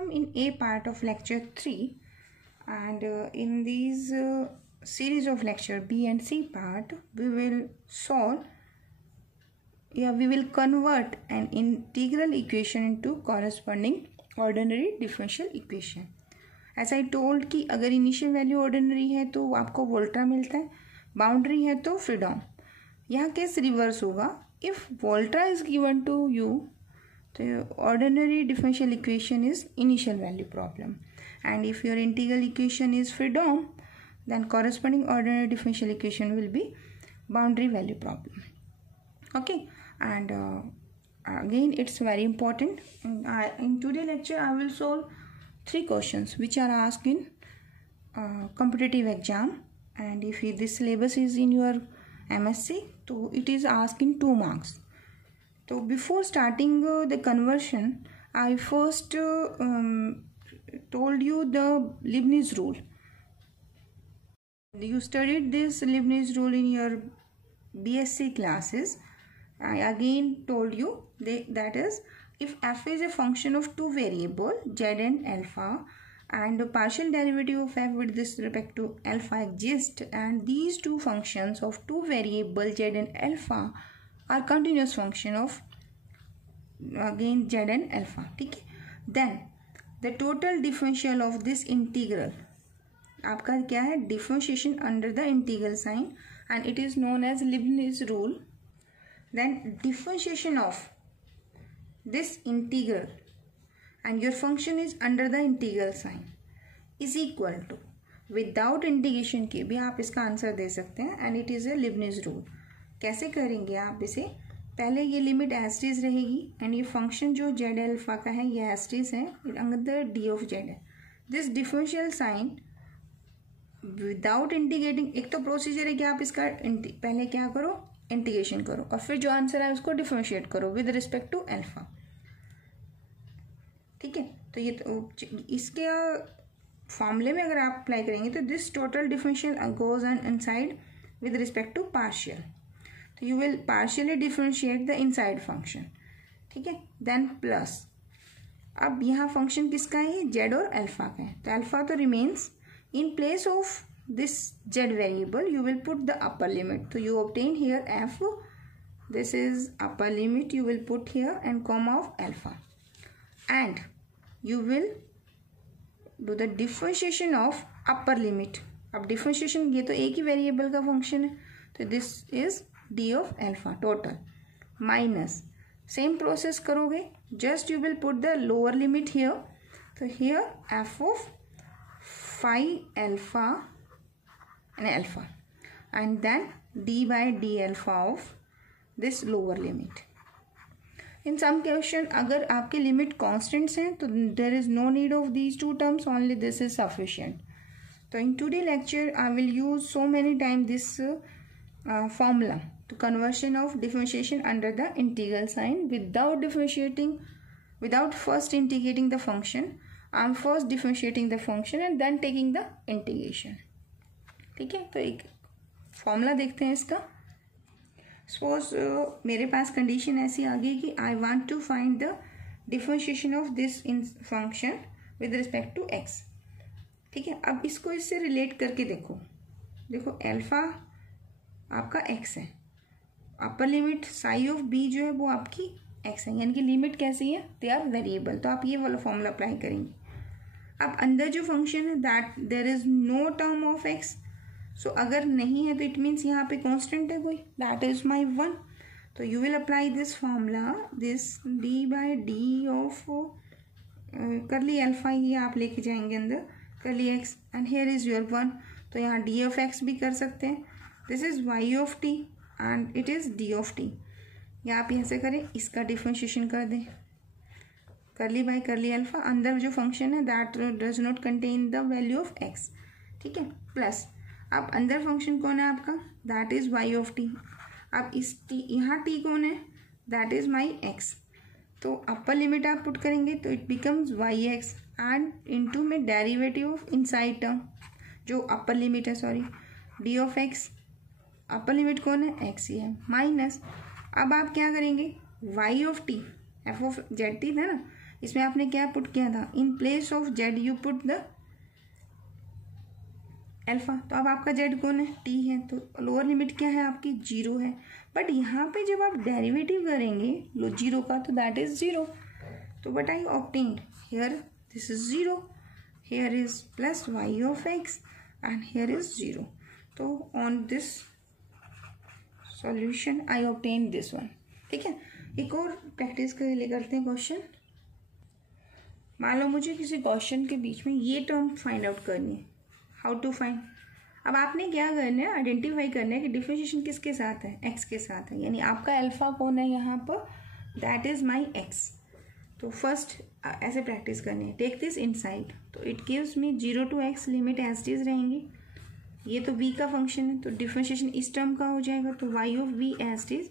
In A part of lecture 3, and in these series of lecture B and C part, we will convert an integral equation into corresponding ordinary differential equation. As I told कि अगर initial value ordinary है तो आपको वोल्टा मिलता है, boundary है तो freedom. यहाँ केस रिवर्स होगा. If Volterra is given to you, the ordinary differential equation is initial value problem, and if your integral equation is Freedom, then corresponding ordinary differential equation will be boundary value problem. Okay, and again it's very important. In today's lecture I will solve 3 questions which are asked in competitive exam, and if this syllabus is in your MSc, so it is asked in 2 marks. So before starting the conversion, I first told you the Leibniz rule. You studied this Leibniz rule in your BSc classes. I again told you that is, if f is a function of 2 variables z and alpha, and the partial derivative of f with respect to alpha exists, and these 2 functions of 2 variables z and alpha are continuous function of again z and alpha. ठीक है, then the total differential of this integral आपका क्या है, differentiation under the integral sign, and it is known as Leibniz rule. Then differentiation of this integral and your function is under the integral sign is equal to, without integration के भी आप इसका answer दे सकते हैं, and it is a Leibniz rule. कैसे करेंगे आप इसे, पहले ये लिमिट एस्टीज रहेगी, एंड ये फंक्शन जो जेड अल्फा का है ये एस्टीज है अंदर डी ऑफ जेड है. This differential sign without integrating, एक तो प्रोसीजर है कि आप इसका पहले क्या करो, इंटीग्रेशन करो, और फिर जो आंसर है उसको डिफरेंशिएट करो विद रिस्पेक्ट टू अल्फा. ठीक है, तो ये तो इसके फॉर्मूले में अगर आप अप्लाई करेंगे तो this total differential goes on inside with respect to partial. तो you will partially differentiate the inside function. ठीक है, देन प्लस, अब यहाँ फंक्शन किसका है, जेड और अल्फा का है, तो अल्फा तो remains. In place of this z variable you will put the upper limit. तो you obtain here F, this is upper limit, you will put here and comma of alpha, and you will do the differentiation of upper limit. अब differentiation, ये तो एक ही variable का function है, तो this is d of alpha total minus, same process करोगे, just you will put the lower limit here. तो here f of phi alpha and alpha, and then d by d alpha of this lower limit. In some question अगर आपके limit constants हैं तो there is no need of these 2 terms, only this is sufficient. So in today lecture I will use so many times this formula to conversion of differentiation under the integral sign without first integrating the function. I am first differentiating the function and then taking the integration. ठीक है, तो एक formula देखते हैं इसका. Suppose मेरे पास condition ऐसी आ गई कि I want to find the differentiation of this in function with respect to x. ठीक है, अब इसको इससे रिलेट करके देखो अल्फा आपका x है, upper limit sigh of b जो है वो आपकी x है, यानी कि लिमिट कैसी है, दे आर वेरिएबल. तो आप ये वाला फॉर्मूला अप्लाई करेंगे. अब अंदर जो फंक्शन है that there is no term of x, so अगर नहीं है तो इट मीन्स यहाँ पे कांस्टेंट है कोई, दैट इज माई 1. तो you will apply this formula, this d by d of curly alpha, ये आप लेके जाएंगे अंदर curly x, and here is your 1. तो यहाँ d ऑफ x भी कर सकते हैं. This is y of t and it is d of t. या आप यहाँ से करें, इसका डिफरेंशिएशन कर दें, करली बाय करली अल्फा, अंदर जो फंक्शन है that does not contain the value of x. ठीक है, प्लस अब अंदर फंक्शन कौन है आपका, that is y of t. अब इस t, यहाँ t कौन है, दैट इज माई x. तो अपर लिमिट आप पुट करेंगे तो it becomes yx, and into में डेरिवेटिव ऑफ इनसाइड टर्म जो अपर लिमिट है, sorry, d of x, upper limit कौन है, x ही है, माइनस. अब आप क्या करेंगे, y of t, f of Z T था ना, इसमें आपने क्या पुट किया था, इन place of Z you put the alpha. तो अब आपका जेड कौन है, टी है, तो लोअर लिमिट क्या है आपकी, 0 है। बट यहाँ पे जब आप डेरिवेटिव करेंगे लो 0 का, तो दैट इज 0। तो but I obtained here this is 0, here is plus y of x and here is 0। तो on this solution I obtain this one. ठीक है, एक और प्रैक्टिस के लिए करते हैं क्वेश्चन। मान लो मुझे किसी क्वेश्चन के बीच में ये टर्म फाइंड आउट करनी है, हाउ टू फाइंड। अब आपने क्या करना है, आइडेंटिफाई करना है कि डिफरेंशिएशन किसके साथ है, एक्स के साथ है, यानी आपका अल्फा कौन है यहाँ पर, दैट इज माई एक्स। तो फर्स्ट ऐसे प्रैक्टिस करनी है, टेक दिस इनसाइड, तो it gives me 0 to x limit as is रहेंगी। ये तो v का फंक्शन है, तो डिफरेंशिएशन इस टर्म का हो जाएगा, तो y of v as is,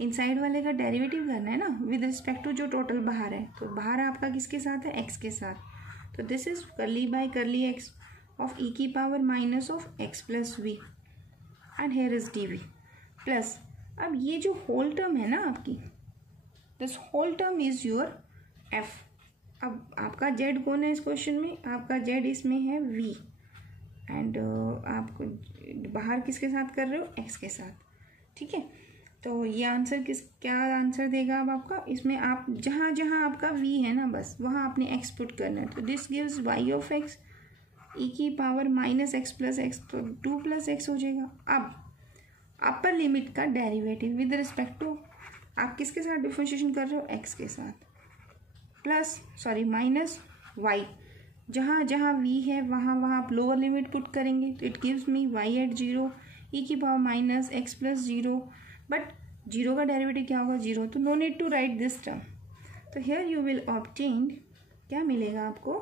inside वाले का डेरिवेटिव करना है ना विद रिस्पेक्ट टू जो टोटल बाहर है, तो बाहर आपका किसके साथ है, x के साथ। तो this is curly by curly x of e की power minus of x plus v and here is dv plus, अब ये जो होल टर्म है ना आपकी, this whole term is your f। अब आपका z कौन है इस क्वेश्चन में, आपका z इसमें है v एंड आप बाहर किसके साथ कर रहे हो, x के साथ। ठीक है, तो ये आंसर क्या आंसर देगा अब आपका, इसमें आप जहाँ जहाँ आपका v है ना बस वहाँ आपने x पुट करना है। तो this gives y of x e की power minus x plus x, तो 2 + x हो जाएगा। अब अपर लिमिट का डेरिवेटिव विद रिस्पेक्ट टू, आप किसके साथ डिफरेंशिएशन कर रहे हो, x के साथ, प्लस माइनस y, जहाँ जहाँ v है वहाँ वहाँ आप लोअर लिमिट पुट करेंगे, तो it gives me y at 0 e की power minus x plus 0, but 0 का डेरिवेटिव क्या होगा, 0, तो no need to write this term. तो हियर यू विल ऑब्टेन, क्या मिलेगा आपको,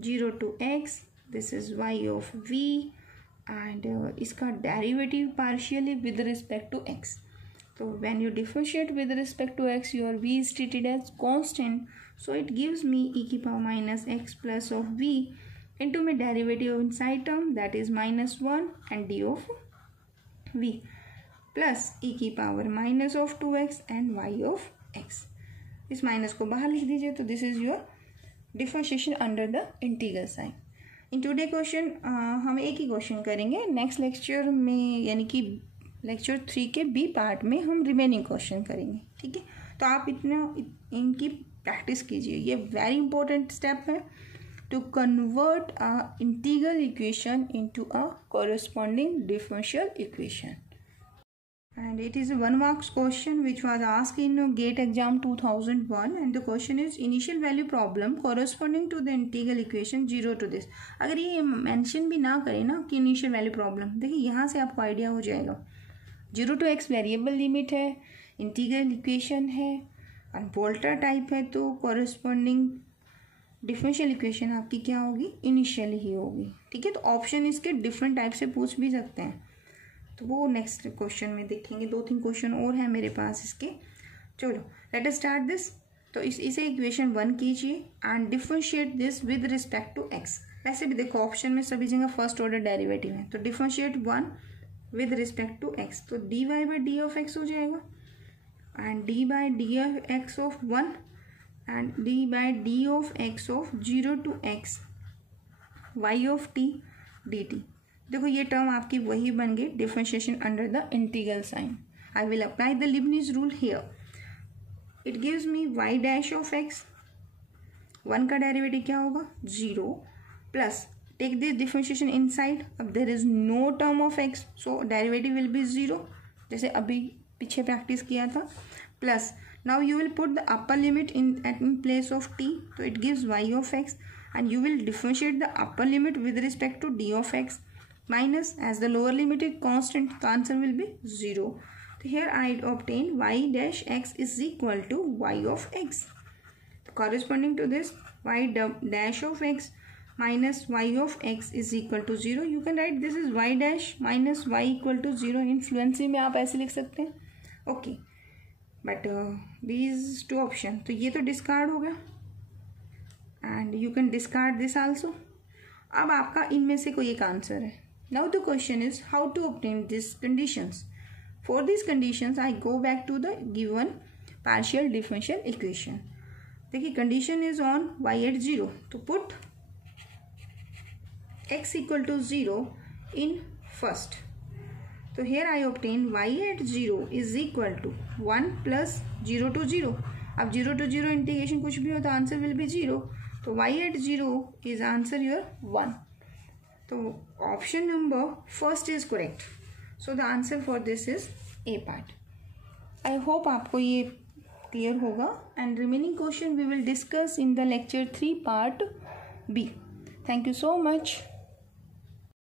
0 to x, this is y of v and इसका derivative partially with respect to x। तो when you differentiate with respect to x, your v is treated as constant, so it gives me e की power minus x plus of v into my derivative inside term, that is minus 1 and d of v plus e की power minus of 2x and y of x। इस minus को बाहर लिख दीजिए, तो this is your differentiation under the integral sign. In today question हम एक ही क्वेश्चन करेंगे, नेक्स्ट लेक्चर में यानी कि लेक्चर 3 के बी पार्ट में हम रिमेनिंग क्वेश्चन करेंगे। ठीक है, तो आप इनकी प्रैक्टिस कीजिए, ये वेरी इंपॉर्टेंट स्टेप है to convert a integral equation into a corresponding differential equation. And it is a 1 marks question which was asked in GATE exam 2001, and the question is initial value problem corresponding to the integral equation 0 to this। अगर ये mention भी ना करें ना कि initial value problem, देखिए यहाँ से आपको आइडिया हो जाएगा। 0 to x वेरिएबल लिमिट है, इंटीग्रल इक्वेशन है और वोल्टा टाइप है, तो कॉरस्पॉन्डिंग डिफरेंशियल इक्वेशन आपकी क्या होगी, इनिशियल ही होगी। ठीक है, तो ऑप्शन इसके डिफरेंट टाइप से पूछ भी सकते हैं, तो वो नेक्स्ट क्वेश्चन में देखेंगे। 2-3 क्वेश्चन और हैं मेरे पास इसके। चलो लेट अस स्टार्ट दिस। तो इसे इक्वेशन 1 कीजिए and differentiate this with respect to x। वैसे भी देखो ऑप्शन में सभी जगह फर्स्ट ऑर्डर डेरिवेटिव है, तो differentiate 1 with respect to x, तो dy by d of x हो जाएगा and d by d of x of 1 and d by d of x of 0 to x y of t dt। देखो ये term आपकी वही बन गई differentiation under the integral sign. I will apply the Leibniz rule here. It gives me y dash of x, 1 का derivative क्या होगा, 0, plus take this differentiation inside. अब there is no term of x, so derivative will be 0, जैसे अभी पीछे practice किया था, plus now you will put the upper limit in place of t, तो it gives y of x and you will differentiate the upper limit with respect to d of x minus, as the lower limit is constant, the answer will be 0. So here I obtain y dash x is equal to y of x. So corresponding to this, y dash of x minus y of x is equal to 0. You can write this is y dash minus y equal to 0. In fluency में आप ऐसे लिख सकते हैं, okay. But these two option, तो ये तो discard हो गया and you can discard this also. अब आपका इनमें से कोई एक आंसर है। Now the question is how to obtain these conditions. For these conditions, I go back to the given partial differential equation. देखिए condition is on y at 0, तो put x equal to 0 in first. तो here I obtain y at 0 is equal to 1 plus 0 to 0. अब 0 to 0 integration कुछ भी हो तो answer will be 0. तो y at 0 is answer your 1. तो option number first is correct. So the answer for this is A part. I hope आपको ये clear होगा and remaining question we will discuss in the lecture 3 part B. Thank you so much.